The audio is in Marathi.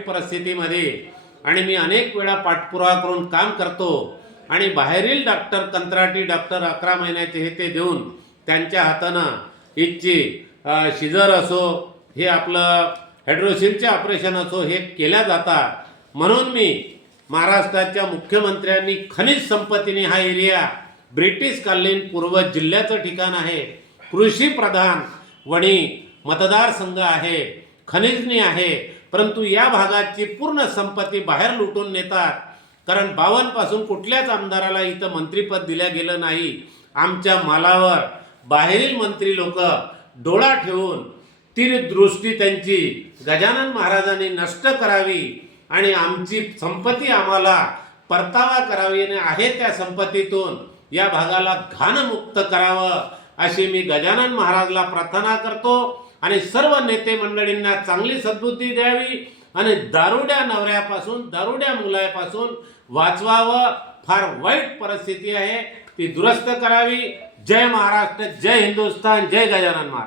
परिस्थितीमध्ये आणि मी अनेक वेळा पाठपुरावा करून काम करतो आणि बाहेरील डॉक्टर कंत्राटी डॉक्टर 11 महिन्याचे हे ते देऊन त्यांच्या हातानं इथची शिजर असो हे आपलं हायड्रोसिलचे ऑपरेशन असो हे केल्या जातात। म्हणून मी महाराष्ट्राच्या मुख्यमंत्र्यांनी खनिज संपत्तीने हा एरिया ब्रिटिश कालीन पूर्वज जिल्ह्याचं ठिकाण आहे, कृषी प्रधान वणी मतदारसंघ आहे, खनिजनी आहे, परंतु या भागाची पूर्ण संपत्ती बाहेर लुटून नेतात। कारण 52 पासून कुठल्याच आमदाराला इथं मंत्रीपद दिल्या गेलं नाही। आमच्या मालावर बाहेरील मंत्री लोक डोळा ठेवून ती दृष्टी त्यांची गजानन महाराजांनी नष्ट करावी आणि आमची संपत्ती आम्हाला परतावा करावी आणि आहे त्या संपत्तीतून या भागाला घाणमुक्त करावं अशी मी गजानन महाराजला प्रार्थना करतो आणि सर्व नेते मंडळींना चांगली सद्बुद्धी द्यावी आणि दारुड्या नवऱ्यापासून दारुड्या मुलापासून वाचवावं। फार वाईट परिस्थिती आहे ती दुरुस्त करावी। जय महाराष्ट्र, जय हिंदुस्थान, जय गजानन महाराज।